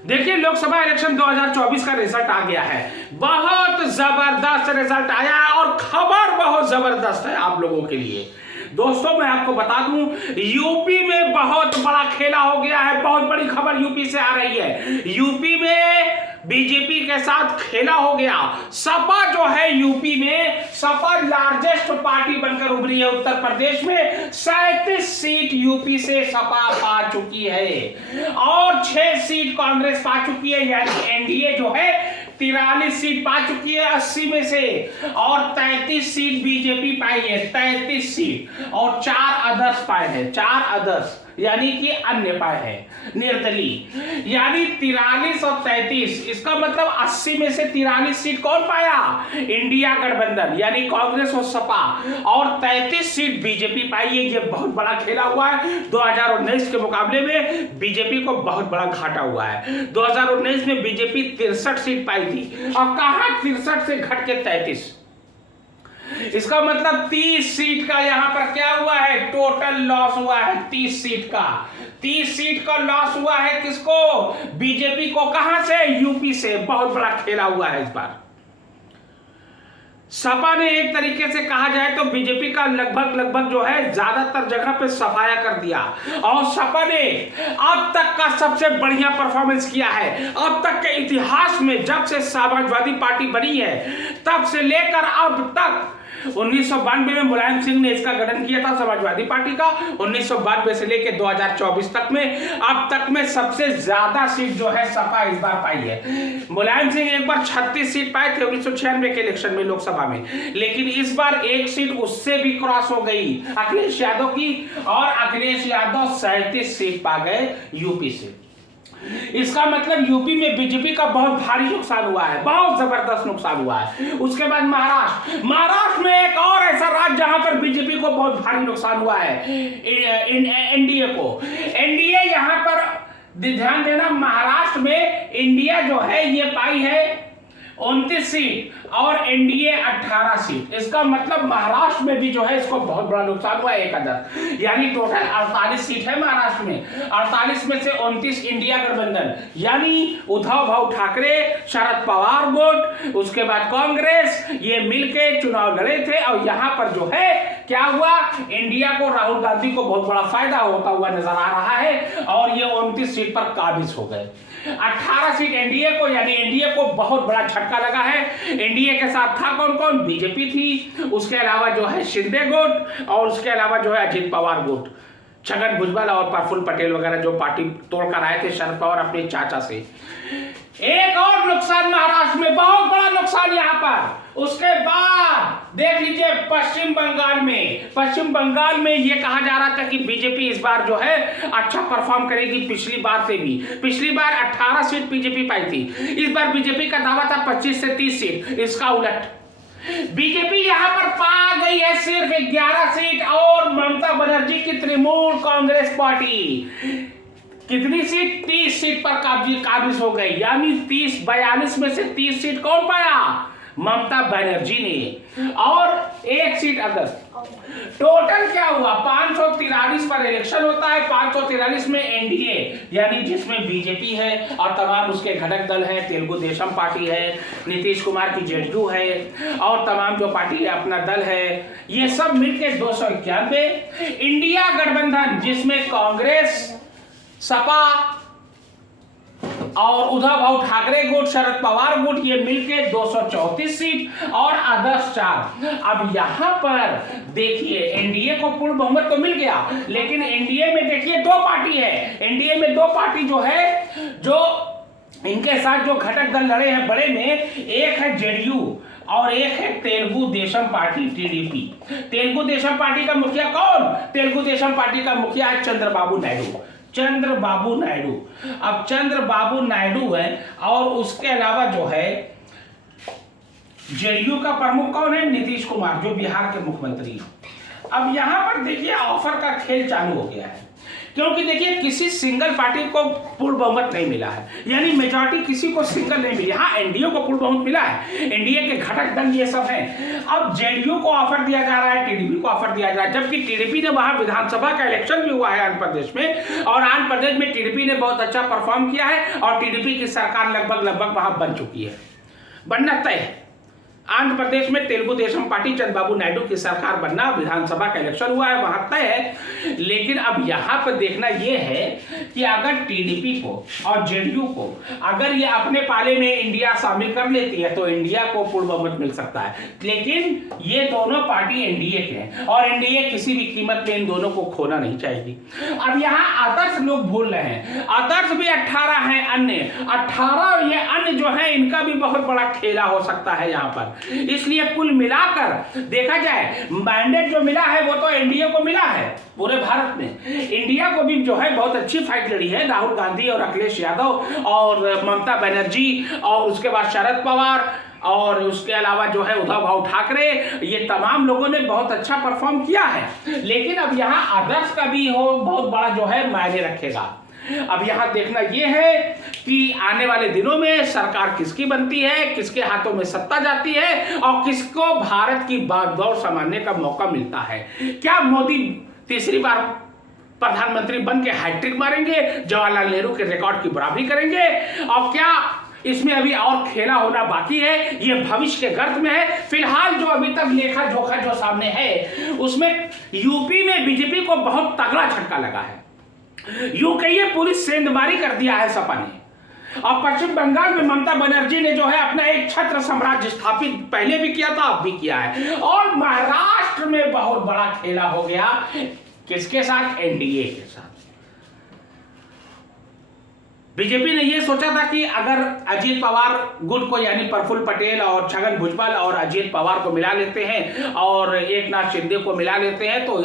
देखिए लोकसभा इलेक्शन 2024 का रिजल्ट आ गया है। बहुत जबरदस्त रिजल्ट आया है और खबर बहुत जबरदस्त है आप लोगों के लिए। दोस्तों मैं आपको बता दूं, यूपी में बहुत बड़ा खेला हो गया है। बहुत बड़ी खबर यूपी से आ रही है। यूपी में बीजेपी के साथ खेला हो गया। सपा जो है यूपी में, सपा लार्जेस्ट पार्टी बनकर उभरी है। उत्तर प्रदेश में 37 सीट यूपी से सपा पा चुकी है और 6 सीट कांग्रेस पा चुकी है। यानी एनडीए जो है 43 सीट पा चुकी है 80 में से, और 33 सीट बीजेपी पाई है। 33 सीट और 4 अदर्स पाए हैं। 4 अदर्स यानी कि अन्य पाए हैं, निर्दलीय। यानी 43 और 33, इसका मतलब 80 में से 43 सीट कौन पाया? इंडिया गठबंधन यानी कांग्रेस और सपा, और 33 सीट बीजेपी पाई है। ये बहुत बड़ा खेला हुआ है। 2019 के मुकाबले में बीजेपी को बहुत बड़ा घाटा हुआ है। 2019 में बीजेपी 63 सीट पाई थी और कहां 63 से घट के 33। इसका मतलब 30 सीट का यहां पर क्या हुआ है? टोटल लॉस हुआ है 30 सीट का। 30 सीट का लॉस हुआ है किसको? बीजेपी को। कहां से? यूपी से। बहुत बड़ा खेला हुआ है इस बार। सपा ने एक तरीके से कहा जाए तो बीजेपी का लगभग जो है ज्यादातर जगह पे सफाया कर दिया, और सपा ने अब तक का सबसे बढ़िया परफॉर्मेंस किया है। अब तक के इतिहास में जब से समाजवादी पार्टी बनी है तब से लेकर अब तक 1992 में मुलायम सिंह ने इसका गठन किया था समाजवादी पार्टी का। 1992 से लेकर 2024 तक में अब तक में सबसे ज्यादा सीट जो है सपा इस बार पाई है। मुलायम सिंह एक बार 36 सीट पाए थे 1996 के इलेक्शन में लोकसभा में, लेकिन इस बार एक सीट उससे भी क्रॉस हो गई अखिलेश यादव की, और अखिलेश यादव 37 सीट पा गए यूपी से। इसका मतलब यूपी में बीजेपी का बहुत भारी नुकसान हुआ है, बहुत जबरदस्त नुकसान हुआ है। उसके बाद महाराष्ट्र में एक और ऐसा राज्य जहां पर बीजेपी को बहुत भारी नुकसान हुआ है, एनडीए को। एनडीए यहां पर ध्यान देना, महाराष्ट्र में इंडिया जो है ये पाई है 29 सीट और एनडीए 18 सीट। इसका मतलब महाराष्ट्र में भी जो है इसको बहुत बड़ा नुकसान हुआ है 1 अदर। यानी टोटल 48 सीट है महाराष्ट्र में। 48 में से 29 इंडिया गठबंधन यानी उद्धव भाऊ ठाकरे, शरद पवार गुट, उसके बाद कांग्रेस, ये मिलके चुनाव लड़े थे। और यहां पर जो है क्या हुआ? इंडिया को, राहुल गांधी को बहुत बड़ा फायदा होता हुआ नजर आ रहा है और ये 29 सीट पर काबिज हो गए। 18 सीट एनडीए को, यानी एनडीए को बहुत बड़ा झटका लगा है। एनडीए के साथ था कौन कौन? बीजेपी थी, उसके अलावा जो है शिंदे गुट, और उसके अलावा जो है अजित पवार गुट, छगन भुजबल और प्रफुल्ल पटेल वगैरह जो पार्टी तोड़कर आए थे शरद पवार अपने चाचा से। एक और नुकसान महाराष्ट्र में, बहुत बड़ा नुकसान यहां पर। उसके बाद देख लीजिए पश्चिम बंगाल में ये कहा जा रहा था कि बीजेपी इस बार जो है अच्छा परफॉर्म करेगी पिछली बार से भी। पिछली बार 18 सीट बीजेपी पाई थी, इस बार बीजेपी का दावा था 25 से 30 सीट। इसका उलट बीजेपी यहां पर पा गई है सिर्फ 11 सीट, और ममता बनर्जी की तृणमूल कांग्रेस पार्टी कितनी सीट? 30 सीट पर काबिज हो गई। यानी 42 में से 30 सीट कौन पाया? ममता बनर्जी ने, और 1 सीट अदर्स। टोटल क्या हुआ? 543 पर इलेक्शन होता है। 543 में एनडीए यानी जिसमें बीजेपी है और तमाम उसके घटक दल है, तेलुगु देशम पार्टी है, नीतीश कुमार की जेडीयू है, और तमाम जो पार्टी है अपना दल है, ये सब मिलकर 291। इंडिया गठबंधन जिसमें कांग्रेस, सपा और उद्धव भाऊ ठाकरे गुट, शरद पवार गुट, ये मिलके 234 सीट और अदर्स 4। अब यहां पर देखिए एनडीए को पूर्ण बहुमत तो मिल गया, लेकिन एनडीए में देखिए 2 पार्टी है। एनडीए में 2 पार्टी जो है, जो इनके साथ जो घटक दल लड़े हैं बड़े में, एक है जेडीयू और एक है Telugu Desam party, TDP. Telugu Desam party का मुखिया कौन? तेलुगु देशम पार्टी का मुखिया है चंद्रबाबू नायडू। अब चंद्रबाबू नायडू है, और उसके अलावा जो है जेडीयू का प्रमुख कौन है? नीतीश कुमार, जो बिहार के मुख्यमंत्री हैं। अब यहां पर देखिए ऑफर का खेल चालू हो गया है। क्योंकि देखिए किसी सिंगल पार्टी को पूर्ण बहुमत नहीं मिला है, यानी मेजॉरिटी किसी को सिंगल नहीं मिली। हाँ, एनडीए को पूर्ण बहुमत मिला है, एनडीए के घटक दल ये सब हैं। अब जेडीयू को ऑफर दिया जा रहा है, टीडीपी को ऑफर दिया जा रहा है, जबकि टीडीपी ने वहां विधानसभा का इलेक्शन भी हुआ है आंध्र प्रदेश में, और आंध्र प्रदेश में टीडीपी ने बहुत अच्छा परफॉर्म किया है और टीडीपी की सरकार लगभग वहां बन चुकी है, बनना तय है। आंध्र प्रदेश में तेलुगु देशम पार्टी चंद्रबाबू नायडू की सरकार बनना, विधानसभा का इलेक्शन हुआ है, वहां तय है। लेकिन अब यहां पर देखना यह है कि अगर टीडीपी को और जेडीयू को अगर ये अपने पाले में इंडिया शामिल कर लेती है तो इंडिया को पूर्ण बहुमत मिल सकता है। लेकिन ये दोनों पार्टी एनडीए के हैं और एनडीए किसी भी कीमत पे इन दोनों को खोना नहीं चाहेगी। अब यहाँ आदर्श लोग भूल रहे हैं, आदर्श भी 18 हैं, अन्य 18 ये अन्य जो है इनका भी बहुत बड़ा खेला हो सकता है यहाँ पर। इसलिए कुल मिलाकर देखा जाए मैंडेट जो मिला है वो तो एनडीए को मिला है पूरे भारत में। इंडिया को भी जो है बहुत अच्छी फाइट लड़ी है, राहुल गांधी और अखिलेश यादव और ममता बनर्जी और उसके बाद शरद पवार और उसके अलावा जो है उद्धव ठाकरे, ये तमाम लोगों ने बहुत अच्छा परफॉर्म किया है। लेकिन अब यहाँ आदर्श का भी हो बहुत बड़ा जो है मायने रखेगा। अब यहां देखना यह है कि आने वाले दिनों में सरकार किसकी बनती है, किसके हाथों में सत्ता जाती है और किसको भारत की बागडोर संभालने का मौका मिलता है। क्या मोदी तीसरी बार प्रधानमंत्री बन के हैट्रिक मारेंगे, जवाहरलाल नेहरू के रिकॉर्ड की बराबरी करेंगे, और क्या इसमें अभी और खेला होना बाकी है, ये भविष्य के गर्त में है। फिलहाल जो अभी तक लेखा जोखा जो सामने है उसमें यूपी में बीजेपी को बहुत तगड़ा झटका लगा है, यूं कहिए पूरी सेंधमारी कर दिया है सपा ने। और पश्चिम बंगाल में ममता बनर्जी ने जो है अपना एक छत्र साम्राज्य स्थापित पहले भी किया था, अब भी किया है। और महाराष्ट्र में बहुत बड़ा खेला हो गया, किसके साथ? एनडीए के साथ। बीजेपी ने यह सोचा था कि अगर अजीत पवार गुट को यानी प्रफुल्ल पटेल और छगन भुजबल और अजीत पवार को मिला लेते हैं और एकनाथ शिंदे को मिला लेते हैं तो